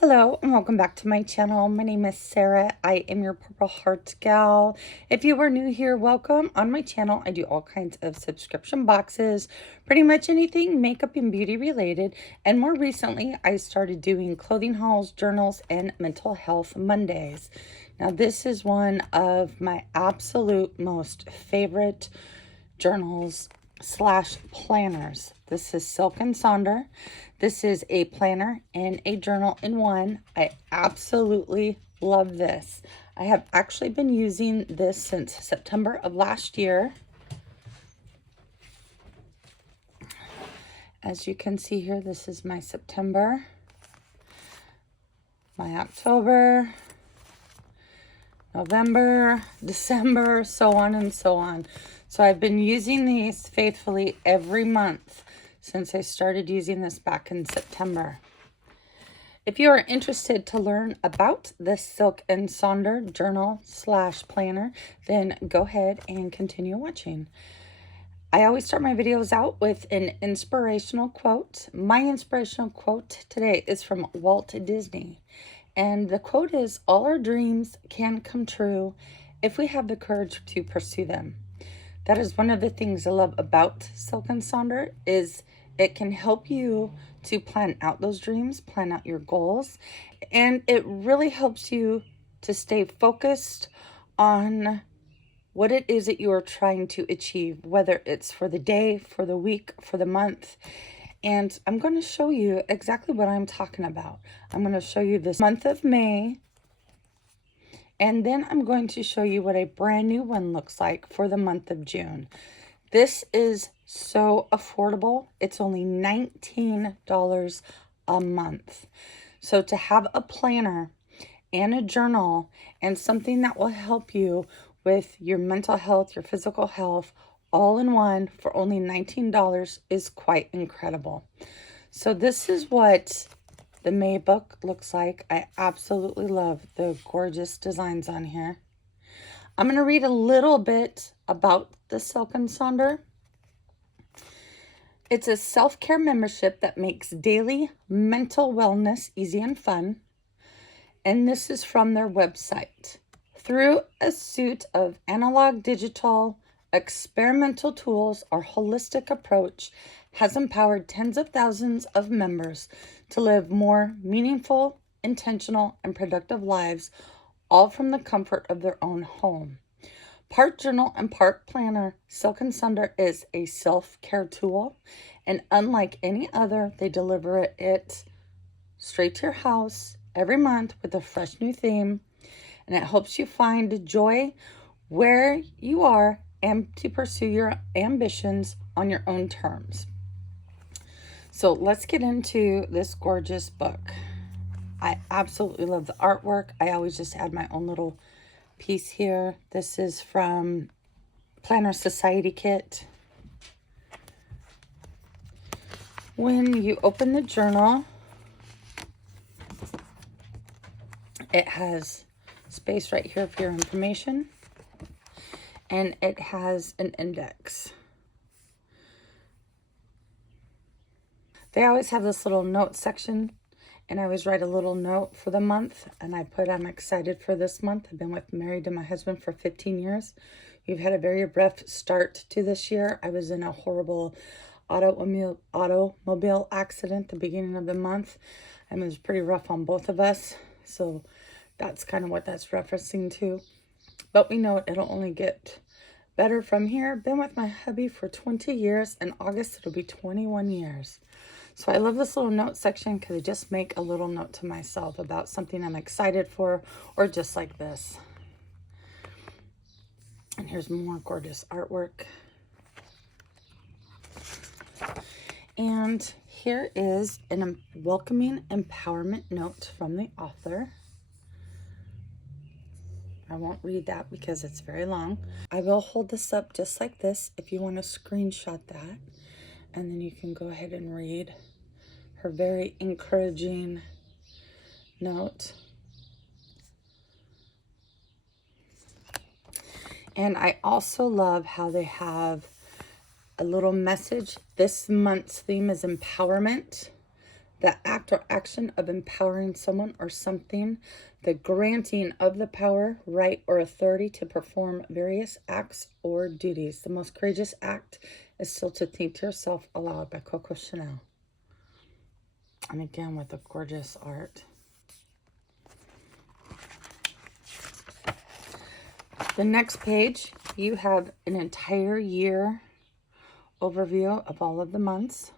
Hello and welcome back to my channel. My name is Sarah. I am your Purple Heart gal. If you are new here, welcome. On my channel, I do all kinds of subscription boxes, pretty much anything makeup and beauty related. And more recently, I started doing clothing hauls, journals, and mental health Mondays. Now, this is one of my absolute most favorite journals slash planners. This is Silk Sonder. This is a planner and a journal in one. I absolutely love this. I have actually been using this since September of last year. As you can see here, this is my September, my October, November, December, so on and so on. So I've been using these faithfully every month since I started using this back in September. If you are interested to learn about this Silk and Sonder journal slash planner, then go ahead and continue watching. I always start my videos out with an inspirational quote. My inspirational quote today is from Walt Disney. And the quote is, "All our dreams can come true if we have the courage to pursue them." That is one of the things I love about Silk and Sonder, is it can help you to plan out those dreams, plan out your goals, and it really helps you to stay focused on what it is that you are trying to achieve, whether it's for the day, for the week, for the month. And I'm going to show you exactly what I'm talking about. I'm going to show you this month of May, and then I'm going to show you what a brand new one looks like for the month of June. This is so affordable. It's only $19 a month. So to have a planner and a journal and something that will help you with your mental health, your physical health, all in one for only $19 is quite incredible. So this is what the May book looks like. I absolutely love the gorgeous designs on here. I'm going to read a little bit about the Silk and Sonder. It's a self-care membership that makes daily mental wellness easy and fun. And this is from their website. Through a suite of analog, digital, experimental tools, our holistic approach has empowered tens of thousands of members to live more meaningful, intentional, and productive lives, all from the comfort of their own home. Part journal and part planner, Silk and Sonder is a self-care tool, and unlike any other, they deliver it straight to your house every month with a fresh new theme, and it helps you find joy where you are and to pursue your ambitions on your own terms. So let's get into this gorgeous book. I absolutely love the artwork. I always just add my own little piece here. This is from Planner Society Kit. When you open the journal, it has space right here for your information, and it has an index. They always have this little note section, and I always write a little note for the month, and I put, "I'm excited for this month. I've been married to my husband for 15 years. We've had a very rough start to this year. I was in a horrible automobile accident at the beginning of the month, and it was pretty rough on both of us. So that's kind of what that's referencing to. But we know it'll only get better from here. Been with my hubby for 20 years. In August, it'll be 21 years. So I love this little note section because I just make a little note to myself about something I'm excited for, or just like this. And here's more gorgeous artwork. And here is a welcoming empowerment note from the author. I won't read that because it's very long. I will hold this up just like this if you want to screenshot that. And then you can go ahead and read her very encouraging note. And I also love how they have a little message. This month's theme is empowerment. the act or action of empowering someone or something, the granting of the power, right, or authority to perform various acts or duties. The most courageous act is still to think to yourself aloud, by Coco Chanel. And again, with the gorgeous art. The next page, you have an entire year overview of all of the months.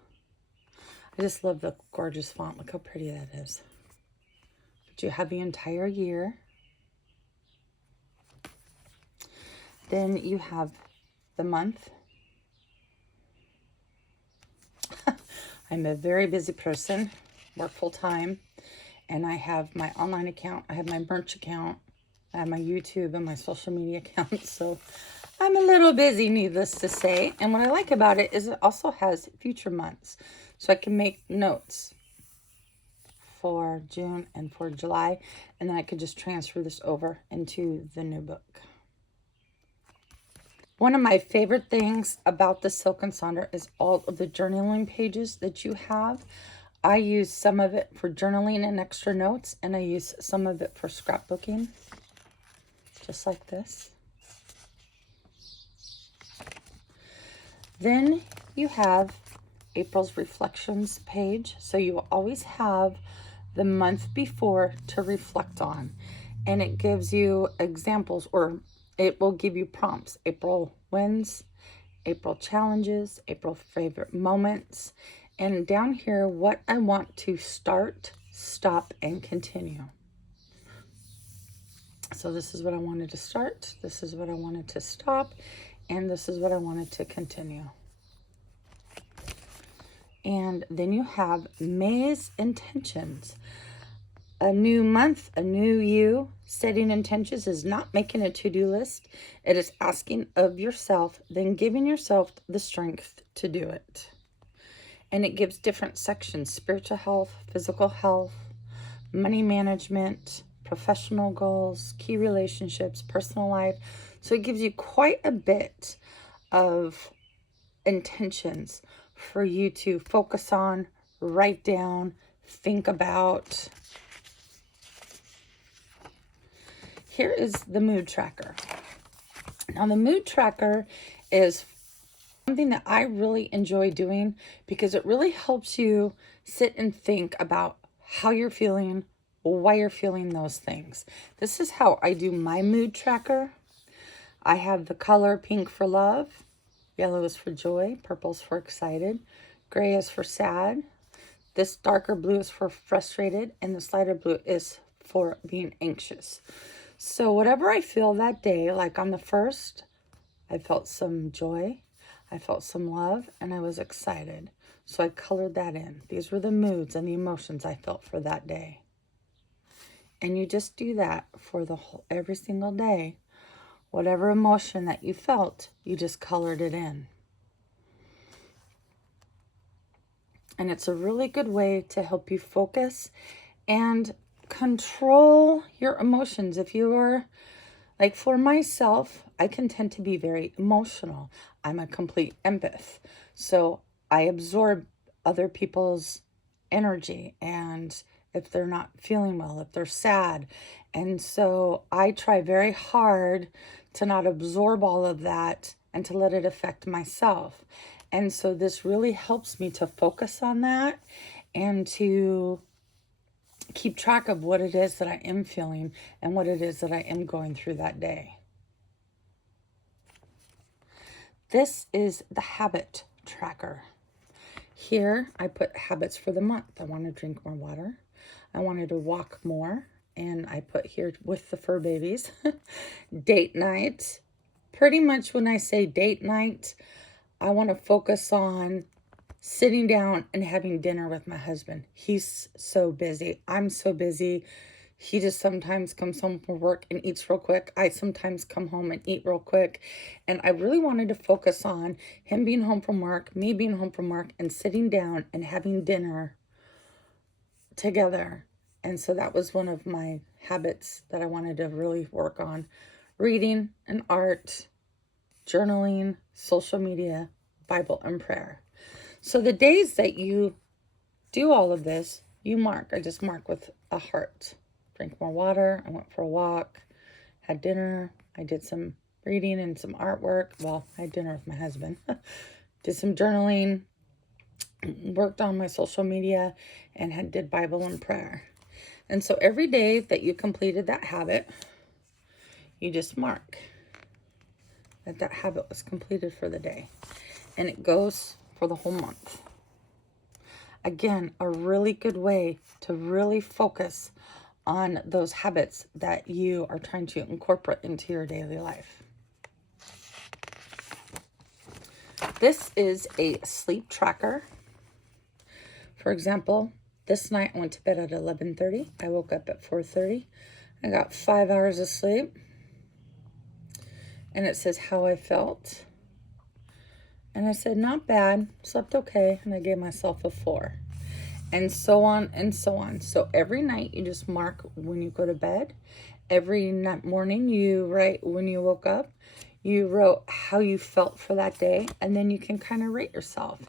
I just love the gorgeous font. Look how pretty that is. But you have the entire year. Then you have the month. I'm a very busy person, work full time, and I have my online account, I have my merch account, I have my YouTube and my social media accounts, so I'm a little busy, needless to say. And what I like about it is it also has future months, so I can make notes for June and for July, and then I could just transfer this over into the new book. One of my favorite things about the Silk Sonder is all of the journaling pages that you have. I use some of it for journaling and extra notes, and I use some of it for scrapbooking, just like this. Then you have April's reflections page, so you will always have the month before to reflect on, and it gives you examples, or it will give you prompts. April wins, April challenges, April favorite moments, and down here, what I want to start, stop, and continue. So this is what I wanted to start, this is what I wanted to stop, and this is what I wanted to continue. And then you have May's intentions. A new month, a new you. Setting intentions is not making a to-do list. It is asking of yourself, then giving yourself the strength to do it. And it gives different sections: spiritual health, physical health, money management, professional goals, key relationships, personal life. So it gives you quite a bit of intentions for you to focus on, write down, think about. Here is the mood tracker. Now, the mood tracker is something that I really enjoy doing because it really helps you sit and think about how you're feeling, why you're feeling those things. This is how I do my mood tracker. I have the color pink for love, yellow is for joy, purple is for excited, gray is for sad, this darker blue is for frustrated, and this lighter blue is for being anxious. So whatever I feel that day, like on the 1st, I felt some joy, I felt some love, and I was excited. So I colored that in. These were the moods and the emotions I felt for that day. And you just do that for every single day. Whatever emotion that you felt, you just colored it in. And it's a really good way to help you focus and control your emotions. If you're, like for myself, I can tend to be very emotional. I'm a complete empath. So I absorb other people's energy, and if they're not feeling well, if they're sad. And so I try very hard to not absorb all of that and to let it affect myself. And so this really helps me to focus on that and to keep track of what it is that I am feeling and what it is that I am going through that day. This is the habit tracker. Here I put habits for the month. I want to drink more water. I wanted to walk more. And I put here with the fur babies, date night. Pretty much when I say date night, I want to focus on sitting down and having dinner with my husband. He's so busy. I'm so busy. He just sometimes comes home from work and eats real quick. I sometimes come home and eat real quick. And I really wanted to focus on him being home from work, me being home from work, and sitting down and having dinner together. And so that was one of my habits that I wanted to really work on. Reading and art, journaling, social media, Bible, and prayer. So the days that you do all of this, you mark. I just mark with a heart. Drink more water. I went for a walk, had dinner. I did some reading and some artwork. Well, I had dinner with my husband. Did some journaling, worked on my social media, and did Bible and prayer. And so every day that you completed that habit, you just mark that that habit was completed for the day. And it goes for the whole month. Again, a really good way to really focus on those habits that you are trying to incorporate into your daily life. This is a sleep tracker. For example, this night I went to bed at 11:30. I woke up at 4:30. I got 5 hours of sleep. And it says how I felt. And I said, not bad, slept okay. And I gave myself a 4. And so on and so on. So every night you just mark when you go to bed. Every morning you write when you woke up. You wrote how you felt for that day. And then you can kind of rate yourself.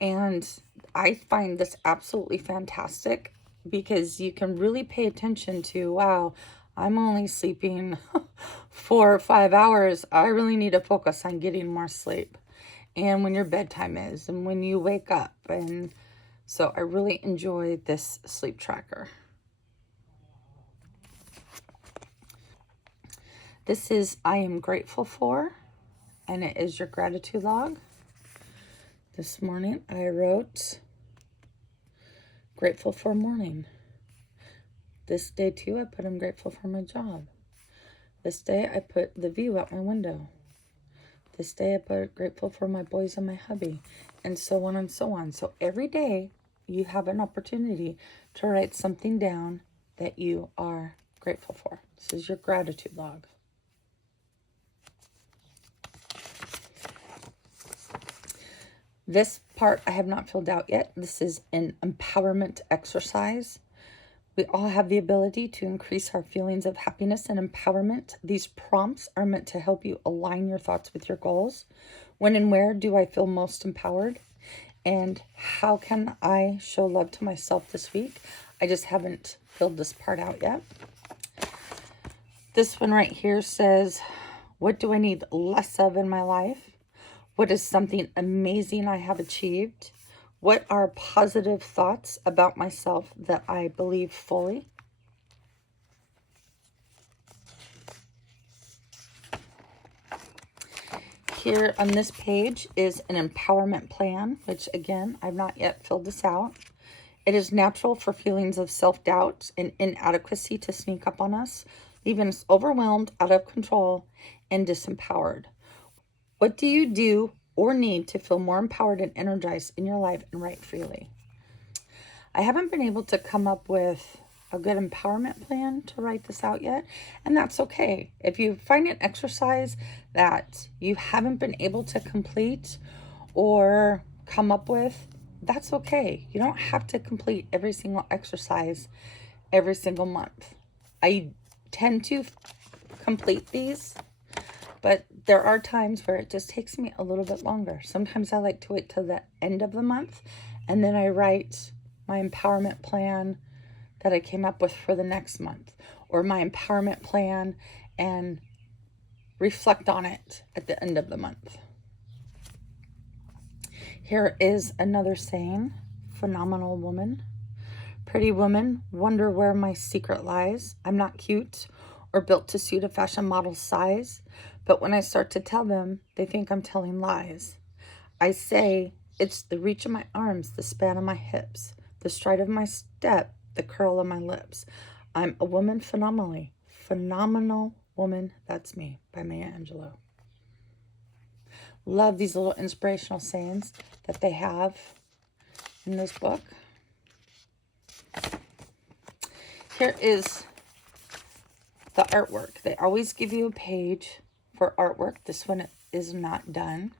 And I find this absolutely fantastic because you can really pay attention to, wow, I'm only sleeping 4 or 5 hours. I really need to focus on getting more sleep. And when your bedtime is and when you wake up. And so I really enjoy this sleep tracker. This is I am grateful for, and it is your gratitude log. This morning I wrote grateful for morning. This day too I put I'm grateful for my job. This day I put the view out my window. This day I put grateful for my boys and my hubby, and so on and so on. So every day you have an opportunity to write something down that you are grateful for. This is your gratitude log. This part I have not filled out yet. This is an empowerment exercise. We all have the ability to increase our feelings of happiness and empowerment. These prompts are meant to help you align your thoughts with your goals. When and where do I feel most empowered? And how can I show love to myself this week? I just haven't filled this part out yet. This one right here says, what do I need less of in my life? What is something amazing I have achieved? What are positive thoughts about myself that I believe fully? Here on this page is an empowerment plan, which again, I've not yet filled this out. It is natural for feelings of self-doubt and inadequacy to sneak up on us, leaving us overwhelmed, out of control, and disempowered. What do you do or need to feel more empowered and energized in your life and write freely? I haven't been able to come up with a good empowerment plan to write this out yet, and that's okay. If you find an exercise that you haven't been able to complete or come up with, that's okay. You don't have to complete every single exercise every single month. I tend to complete these, but there are times where it just takes me a little bit longer. Sometimes I like to wait till the end of the month, and then I write my empowerment plan that I came up with for the next month, or my empowerment plan and reflect on it at the end of the month. Here is another saying, phenomenal woman. Pretty woman, wonder where my secret lies. I'm not cute or built to suit a fashion model's size, but when I start to tell them, they think I'm telling lies. I say, it's the reach of my arms, the span of my hips, the stride of my step, the curl of my lips. I'm a woman phenomenally. Phenomenal woman, that's me, by Maya Angelou. Love these little inspirational sayings that they have in this book. Here is the artwork. They always give you a page for artwork. This one is not done,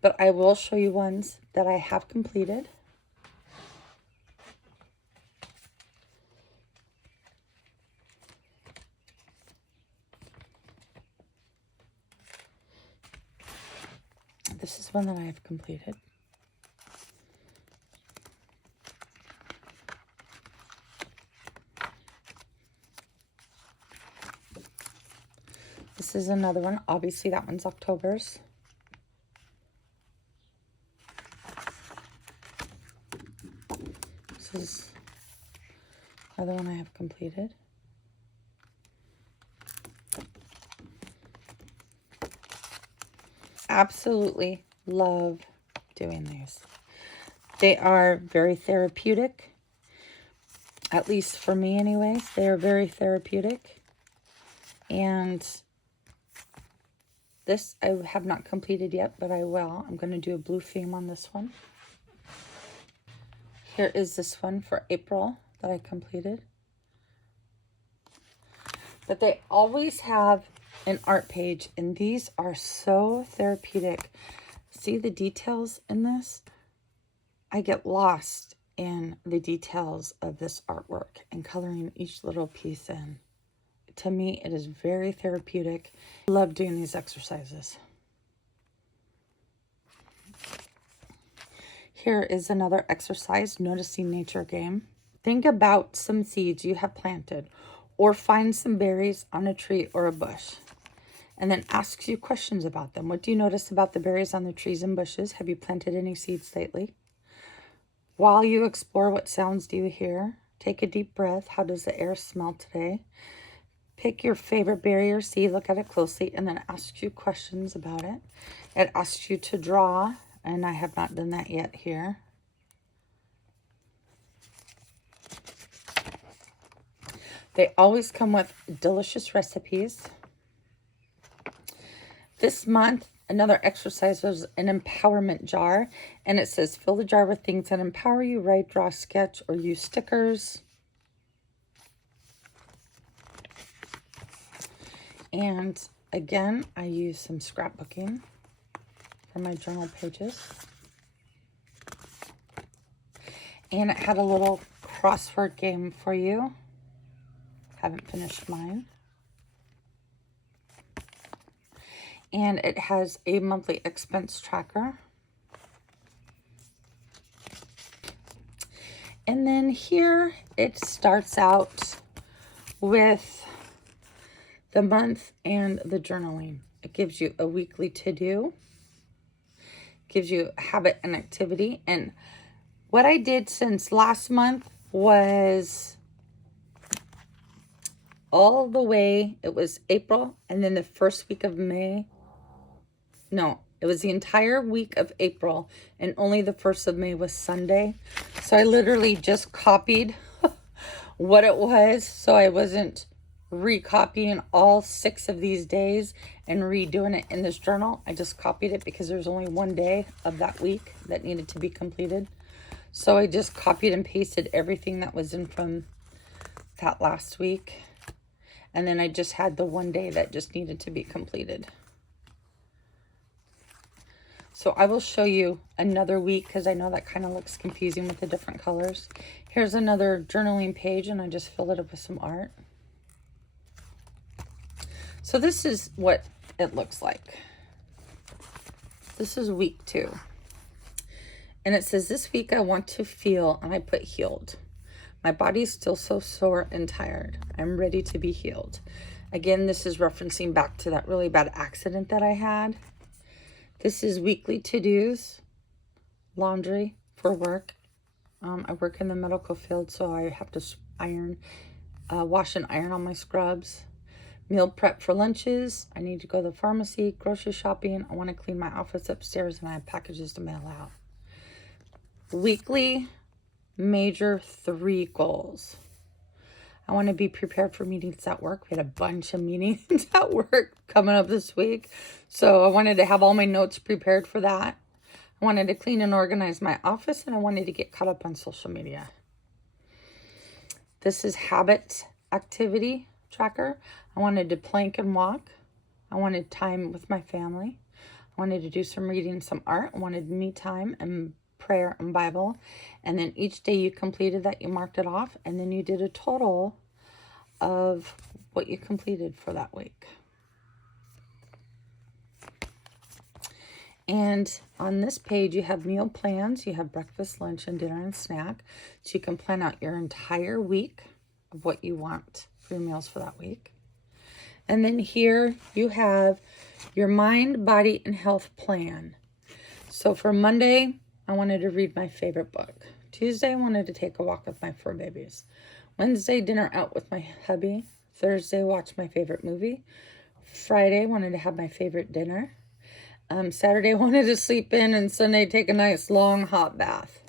but I will show you ones that I have completed. This is one that I have completed. This is another one. Obviously, that one's October's. This is another one I have completed. Absolutely love doing these. They are very therapeutic. At least for me anyways. They are very therapeutic. And this I have not completed yet, but I will. I'm going to do a blue theme on this one. Here is this one for April that I completed. But they always have an art page, and these are so therapeutic. See the details in this? I get lost in the details of this artwork and coloring each little piece in. To me, it is very therapeutic. I love doing these exercises. Here is another exercise, noticing nature game. Think about some seeds you have planted, or find some berries on a tree or a bush, and then asks you questions about them. What do you notice about the berries on the trees and bushes? Have you planted any seeds lately? While you explore, what sounds do you hear? Take a deep breath. How does the air smell today? Pick your favorite berry or seed, look at it closely, and then ask you questions about it. It asks you to draw, and I have not done that yet here. They always come with delicious recipes. This month, another exercise was an empowerment jar, and it says fill the jar with things that empower you. Write, draw, sketch, or use stickers. And again, I use some scrapbooking for my journal pages. And it had a little crossword game for you. Haven't finished mine. And it has a monthly expense tracker. And then here it starts out with the month and the journaling. It gives you a weekly to-do, gives you habit and activity. And what I did since last month was all the way, it was April, and then the first week of May. No, it was the entire week of April, and only the 1st of May was Sunday. So I literally just copied what it was, so I wasn't recopying all 6 of these days and redoing it in this journal. I just copied it because there's only one day of that week that needed to be completed. So I just copied and pasted everything that was in from that last week. And then I just had the one day that just needed to be completed. So I will show you another week because I know that kind of looks confusing with the different colors. Here's another journaling page, and I just filled it up with some art. So this is what it looks like. This is week 2. And it says, this week I want to feel, and I put healed. My body's still so sore and tired. I'm ready to be healed. Again, this is referencing back to that really bad accident that I had. This is weekly to-dos, laundry for work. I work in the medical field, so I have to wash and iron all my scrubs. Meal prep for lunches. I need to go to the pharmacy, grocery shopping. I want to clean my office upstairs, and I have packages to mail out. Weekly major 3 goals. I want to be prepared for meetings at work. We had a bunch of meetings at work coming up this week. So I wanted to have all my notes prepared for that. I wanted to clean and organize my office, and I wanted to get caught up on social media. This is habit activity tracker. I wanted to plank and walk. I wanted time with my family. I wanted to do some reading, some art. I wanted me time and prayer and Bible. And then each day you completed that, you marked it off, and then you did a total of what you completed for that week. And on this page you have meal plans. You have breakfast, lunch, and dinner and snack. So you can plan out your entire week of what you want for your meals for that week. And then here you have your mind, body, and health plan. So for Monday, I wanted to read my favorite book. Tuesday, I wanted to take a walk with my 4 babies. Wednesday, dinner out with my hubby. Thursday, watch my favorite movie. Friday, wanted to have my favorite dinner. Saturday, wanted to sleep in, and Sunday, take a nice long hot bath.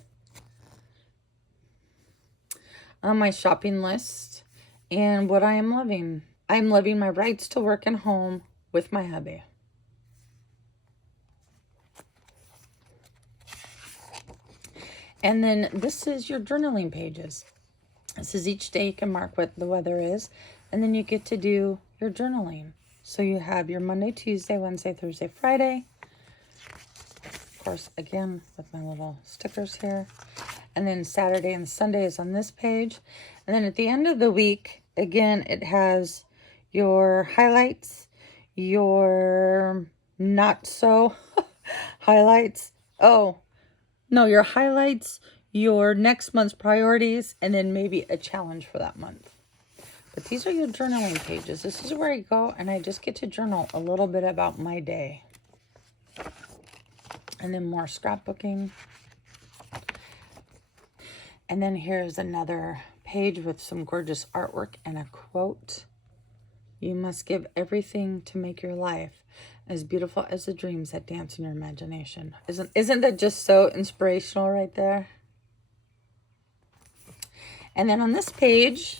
On my shopping list and what I am loving. I'm loving my rides to work and home with my hubby. And then this is your journaling pages. This is each day you can mark what the weather is, and then you get to do your journaling. So you have your Monday, Tuesday, Wednesday, Thursday, Friday. Of course, again, with my little stickers here. And then Saturday and Sunday is on this page. And then at the end of the week, again, it has your highlights, your not so highlights. Oh, no, your highlights, your next month's priorities, and then maybe a challenge for that month. But these are your journaling pages. This is where I go and I just get to journal a little bit about my day. And then more scrapbooking. And then here's another page with some gorgeous artwork and a quote. You must give everything to make your life as beautiful as the dreams that dance in your imagination. Isn't that just so inspirational right there? And then on this page,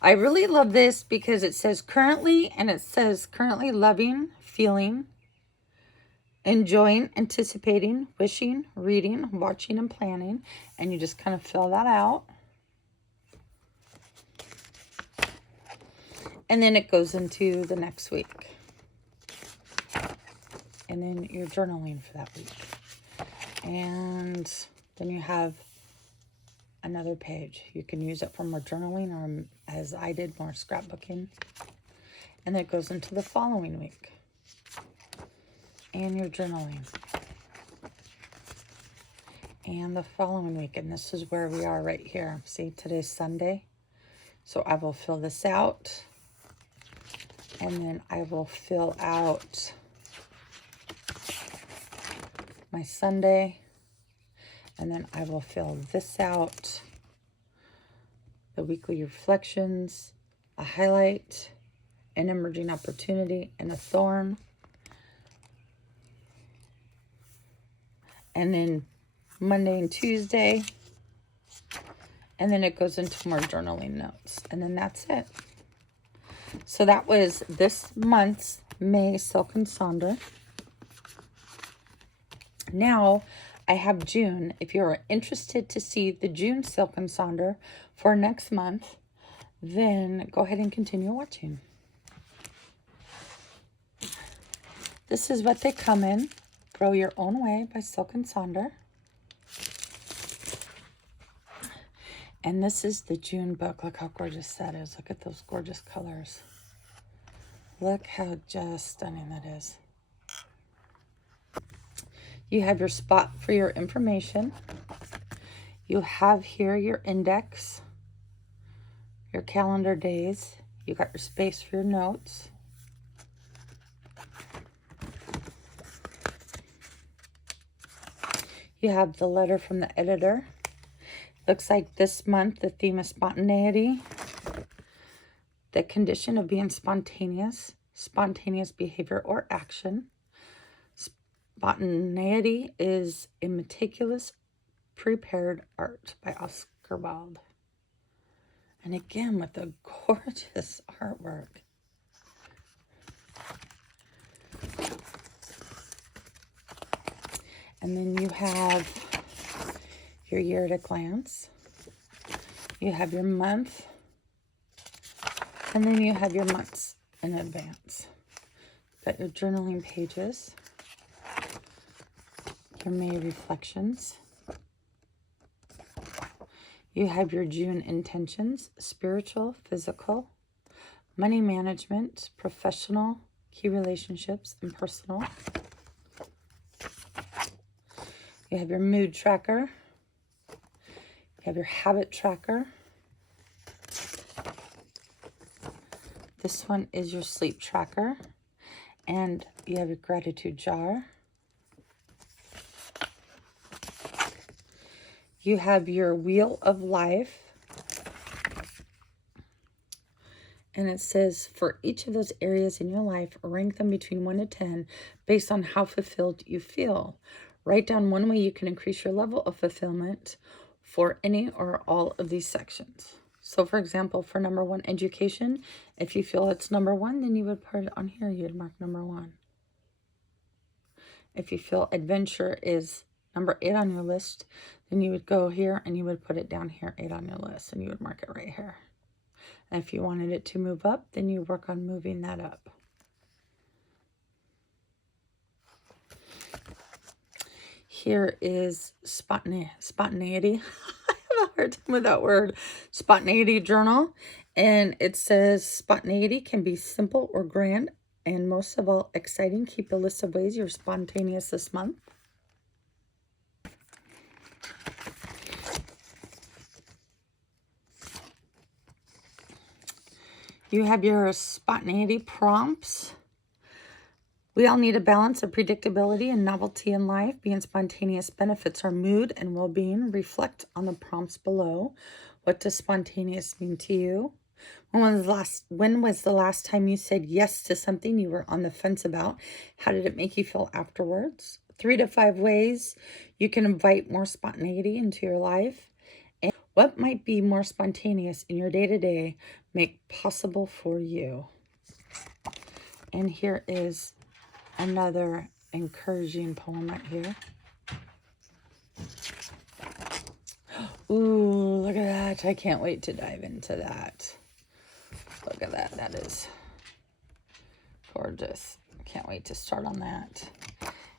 I really love this because it says currently, and it says currently loving, feeling, enjoying, anticipating, wishing, reading, watching, and planning. And you just kind of fill that out. And then it goes into the next week. And then you're journaling for that week. And then you have another page. You can use it for more journaling or, as I did, more scrapbooking. And it goes into the following week. And you're journaling. And the following week. And this is where we are right here. See, today's Sunday. So I will fill this out. And then I will fill out my Sunday. And then I will fill this out. The weekly reflections, a highlight, an emerging opportunity, and a thorn. And then Monday and Tuesday. And then it goes into more journaling notes. And then that's it. So that was this month's May Silk Sonder. Now I have June. If you're interested to see the June Silk Sonder for next month, then go ahead and continue watching. This is what they come in. Grow Your Own Way by Silk Sonder. And this is the June book. Look how gorgeous that is. Look at those gorgeous colors. Look how just stunning that is. You have your spot for your information. You have here your index, your calendar days. You got your space for your notes. You have the letter from the editor. Looks like this month the theme is spontaneity. The condition of being spontaneous behavior or action. Spontaneity is a meticulous, prepared art by Oscar Wilde. And again, with the gorgeous artwork. And then you have your year at a glance. You have your month. And then you have your months in advance. Got your journaling pages. Your May reflections. You have your June intentions, spiritual, physical, money management, professional, key relationships, and personal. You have your mood tracker. You have your habit tracker. This one is your sleep tracker. And you have your gratitude jar. You have your wheel of life. And it says, for each of those areas in your life, rank them between 1 to 10 based on how fulfilled you feel. Write down one way you can increase your level of fulfillment for any or all of these sections. So, for example, for number 1, education, if you feel it's number 1, then you would put it on here. You would mark number 1. If you feel adventure is number 8 on your list, then you would go here and you would put it down here, 8 on your list, and you would mark it right here. And if you wanted it to move up, then you work on moving that up. Here is spontaneity. I have a hard time with that word. Spontaneity journal. And it says spontaneity can be simple or grand, and most of all, exciting. Keep a list of ways you're spontaneous this month. You have your spontaneity prompts. We all need a balance of predictability and novelty in life. Being spontaneous benefits our mood and well-being. Reflect on the prompts below. What does spontaneous mean to you? When was the last time you said yes to something you were on the fence about? How did it make you feel afterwards? 3 to 5 ways you can invite more spontaneity into your life. And what might be more spontaneous in your day-to-day make possible for you? And here is another encouraging poem right here. Ooh, look at that. I can't wait to dive into that. Look at that. That is gorgeous. I can't wait to start on that.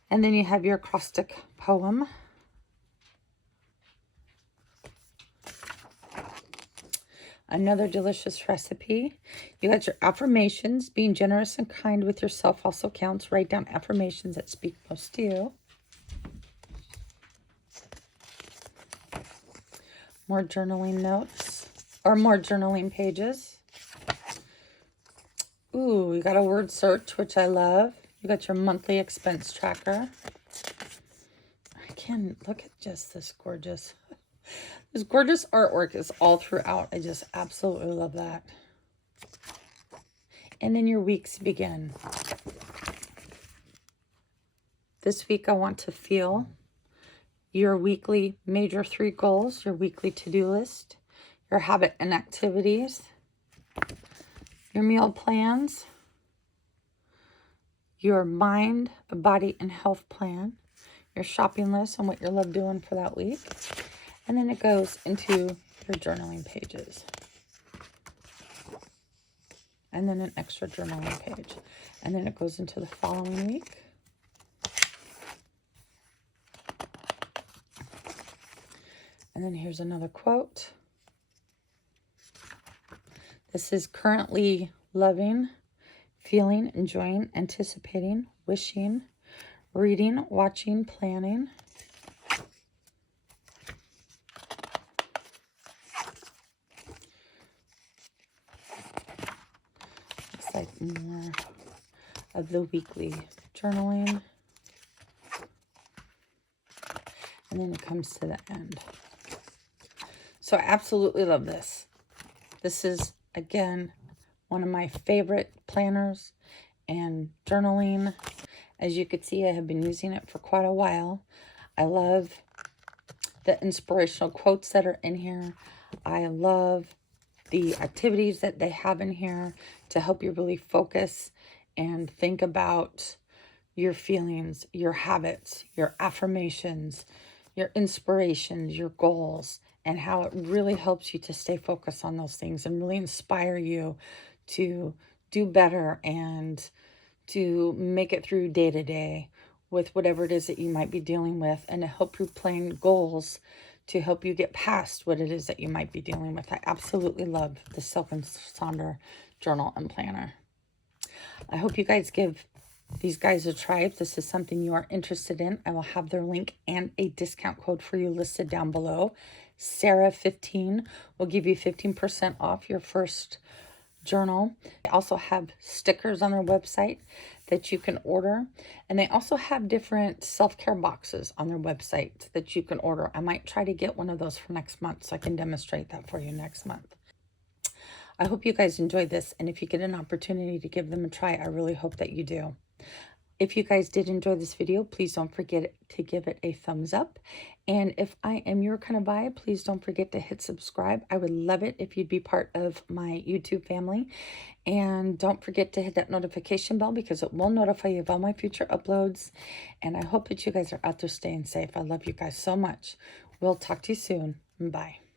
And then you have your acrostic poem. Another delicious recipe. You got your affirmations. Being generous and kind with yourself also counts. Write down affirmations that speak most to you. More journaling notes. Or more journaling pages. Ooh, you got a word search, which I love. You got your monthly expense tracker. I can look at just this gorgeous... This gorgeous artwork is all throughout. I just absolutely love that. And then your weeks begin. This week I want to feel your weekly major 3 goals, your weekly to-do list, your habit and activities, your meal plans, your mind, body, and health plan, your shopping list and what you love doing for that week. And then it goes into your journaling pages. And then an extra journaling page. And then it goes into the following week. And then here's another quote. This is currently loving, feeling, enjoying, anticipating, wishing, reading, watching, planning. It's like more of the weekly journaling. And then it comes to the end. So I absolutely love this. This is, again, one of my favorite planners and journaling. As you could see, I have been using it for quite a while. I love the inspirational quotes that are in here. I love the activities that they have in here to help you really focus and think about your feelings, your habits, your affirmations, your inspirations, your goals, and how it really helps you to stay focused on those things and really inspire you to do better and to make it through day to day with whatever it is that you might be dealing with, and to help you plan goals to help you get past what it is that you might be dealing with. I absolutely love the Silk Sonder journal and planner. I hope you guys give these guys a try. If this is something you are interested in, I will have their link and a discount code for you listed down below. Sarah15 will give you 15% off your first journal. They also have stickers on their website that you can order. And they also have different self-care boxes on their website that you can order. I might try to get one of those for next month so I can demonstrate that for you next month. I hope you guys enjoyed this. And if you get an opportunity to give them a try, I really hope that you do. If you guys did enjoy this video, please don't forget to give it a thumbs up. And if I am your kind of vibe, please don't forget to hit subscribe. I would love it if you'd be part of my YouTube family. And don't forget to hit that notification bell because it will notify you of all my future uploads. And I hope that you guys are out there staying safe. I love you guys so much. We'll talk to you soon. Bye.